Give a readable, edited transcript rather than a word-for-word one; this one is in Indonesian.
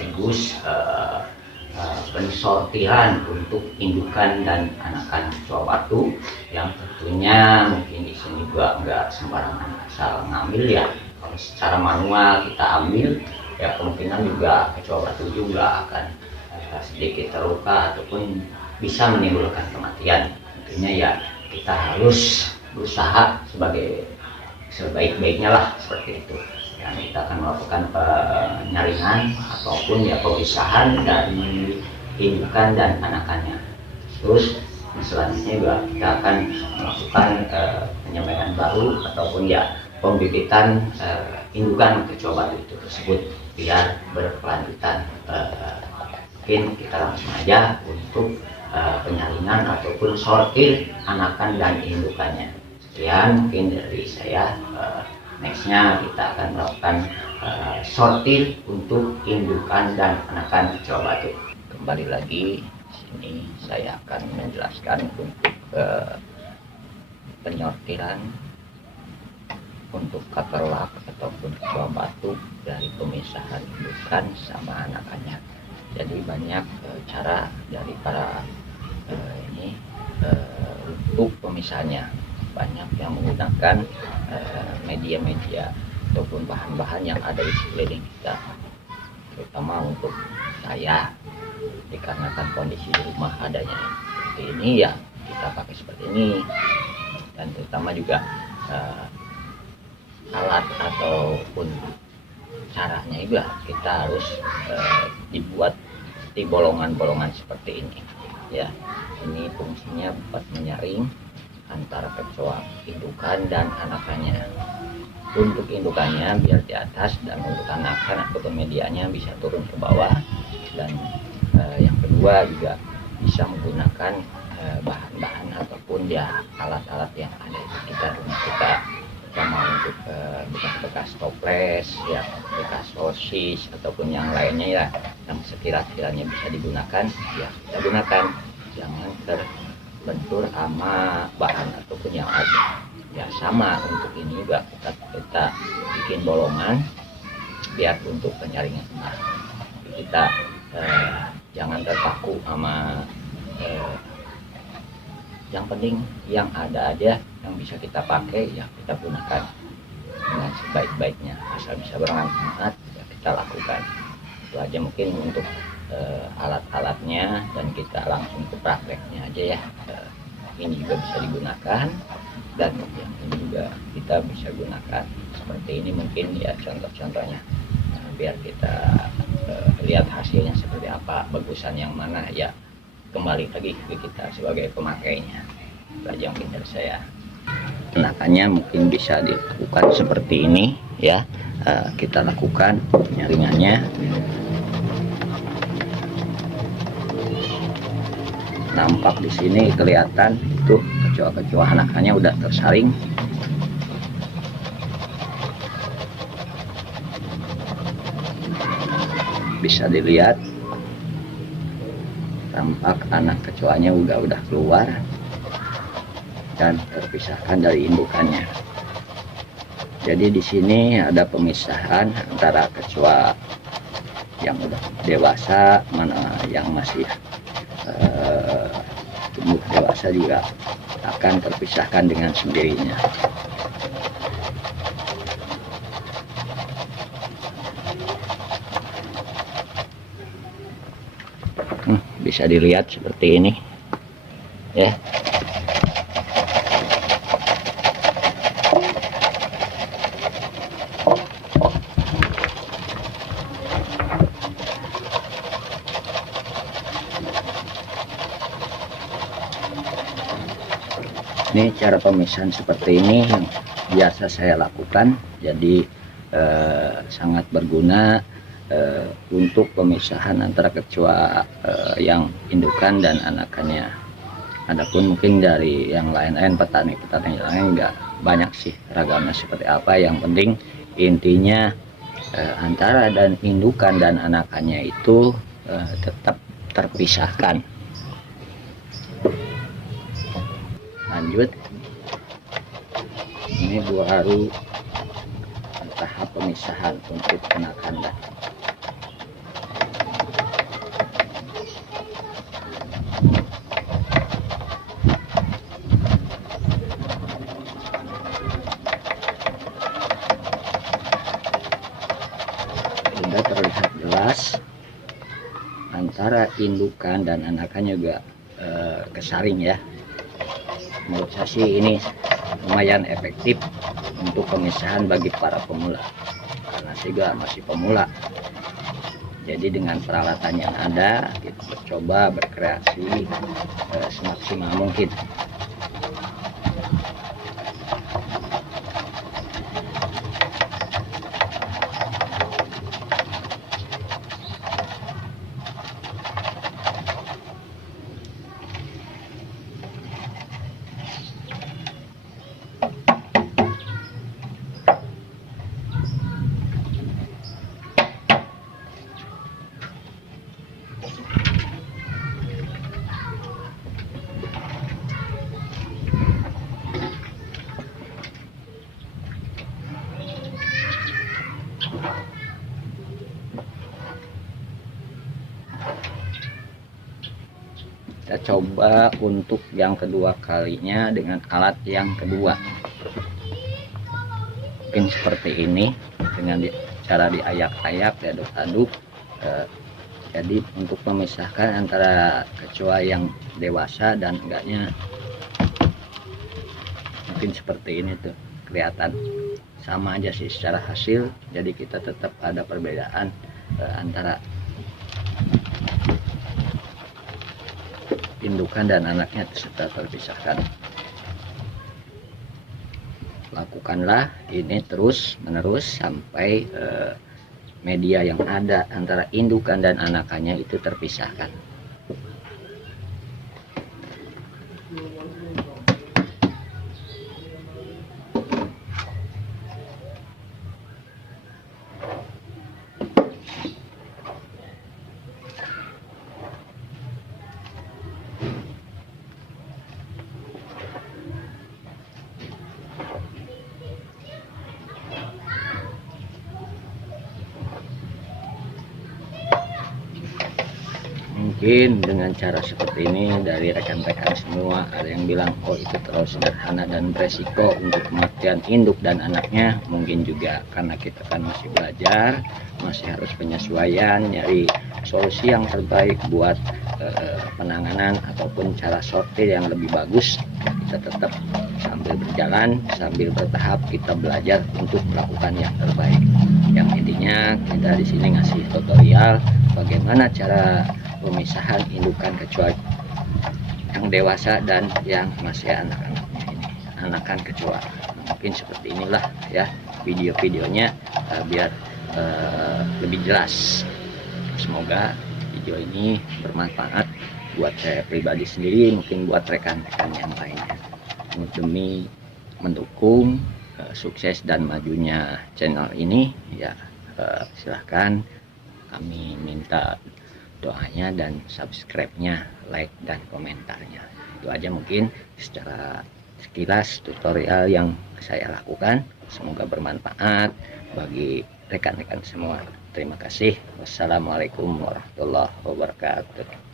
sekaligus pensortiran untuk indukan dan anakan kecoa batu, yang tentunya mungkin di sini juga nggak sembarangan asal ngambil ya. Kalau secara manual kita ambil ya kemungkinan juga kecoa batu juga akan sedikit terluka ataupun bisa menimbulkan kematian. Tentunya ya kita harus berusaha sebaik-baiknya lah seperti itu. Dan kita akan melakukan penyaringan ataupun ya pemisahan dari indukan dan anakannya. Terus selanjutnya juga kita akan melakukan penyampaian baru ataupun ya pembibitan indukan kecoa batu itu tersebut biar berkelanjutan. Mungkin kita langsung aja untuk penyaringan ataupun sortir anakan dan indukannya. Sekian mungkin dari saya. Nextnya kita akan melakukan sortir untuk indukan dan anakan kecoa batu. Kembali lagi sini saya akan menjelaskan untuk penyortiran untuk katerlak ataupun kecoa batu dari pemisahan indukan sama anakannya. Jadi banyak cara dari para untuk pemisahannya. Banyak yang menggunakan media-media ataupun bahan-bahan yang ada di sekeliling kita, terutama untuk saya dikarenakan kondisi di rumah adanya seperti ini ya kita pakai seperti ini. Dan terutama juga alat ataupun caranya juga kita harus dibuat di bolongan-bolongan seperti ini ya. Ini fungsinya buat menyaring antara kecoa indukan dan anakannya. Untuk indukannya biar di atas dan untuk anakan ataupun medianya bisa turun ke bawah. Dan yang kedua juga bisa menggunakan bahan-bahan ataupun ya alat-alat yang ada di sekitar rumah kita, terutama untuk bekas-bekas toples ya, bekas sosis ataupun yang lainnya ya, yang sekiranya bisa digunakan ya kita gunakan. Jangan terbentur sama bahan ataupun yang ada ya. Sama untuk ini juga kita bikin bolongan biar untuk penyaringan. Nah, kita jangan terpaku sama yang penting yang ada aja yang bisa kita pakai ya kita gunakan dengan sebaik-baiknya. Asal bisa bermanfaat ya kita lakukan. Itu aja mungkin untuk alat-alatnya, dan kita langsung ke prakteknya aja ya. Ini juga bisa digunakan dan yang ini juga kita bisa gunakan seperti ini mungkin ya contoh-contohnya. Biar kita lihat hasilnya seperti apa, bagusan yang mana ya kembali lagi ke kita sebagai pemakainya. Itu aja mungkin dari saya. Anakannya mungkin bisa dilakukan seperti ini ya. Kita lakukan penyaringannya. Nampak di sini kelihatan itu kecoa-kecoa anakannya udah tersaring. Bisa dilihat tampak anak kecoanya udah keluar dan terpisahkan dari indukannya. Jadi di sini ada pemisahan antara kecoa yang udah dewasa, mana yang masih tumbuh dewasa juga akan terpisahkan dengan sendirinya. Bisa dilihat seperti ini ya. Ini cara pemisahan seperti ini yang biasa saya lakukan, jadi sangat berguna untuk pemisahan antara kecoa yang indukan dan anakannya. Adapun mungkin dari yang lain-lain, petani-petani yang lain nggak banyak sih ragamnya seperti apa. Yang penting intinya antara dan indukan dan anakannya itu tetap terpisahkan. Lanjut, ini baru tahap pemisahan untuk anakan. antara indukan dan anakannya juga kesaring ya. Menurut saya sih ini lumayan efektif untuk pemisahan bagi para pemula, karena saya juga masih pemula. Jadi dengan peralatan yang ada kita coba berkreasi semaksimal mungkin. Kita coba untuk yang kedua kalinya dengan alat yang kedua, mungkin seperti ini, dengan cara diayak-ayak, diaduk-aduk. Jadi untuk memisahkan antara kecoa yang dewasa dan enggaknya, mungkin seperti ini tuh, kelihatan sama aja sih secara hasil. Jadi kita tetap ada perbedaan antara indukan dan anaknya tetap terpisahkan. Lakukanlah ini terus menerus sampai media yang ada antara indukan dan anakannya itu terpisahkan. Mungkin dengan cara seperti ini dari rekan-rekan semua ada yang bilang oh itu terlalu sederhana dan beresiko untuk kematian induk dan anaknya. Mungkin juga karena kita kan masih belajar, masih harus penyesuaian, nyari solusi yang terbaik buat penanganan ataupun cara sortir yang lebih bagus. Kita tetap sambil berjalan, sambil bertahap kita belajar untuk melakukan yang terbaik. Yang intinya kita di sini ngasih tutorial bagaimana cara pemisahan indukan kecoa yang dewasa dan yang masih anak-anaknya ini, anakan kecoa. Mungkin seperti inilah ya video-videonya biar lebih jelas. Semoga video ini bermanfaat buat saya pribadi sendiri, mungkin buat rekan-rekan yang lainnya, demi mendukung sukses dan majunya channel ini ya. Silahkan kami minta doanya dan subscribe-nya, like dan komentarnya. Itu aja mungkin secara sekilas tutorial yang saya lakukan. Semoga bermanfaat bagi rekan-rekan semua. Terima kasih. Wassalamualaikum warahmatullahi wabarakatuh.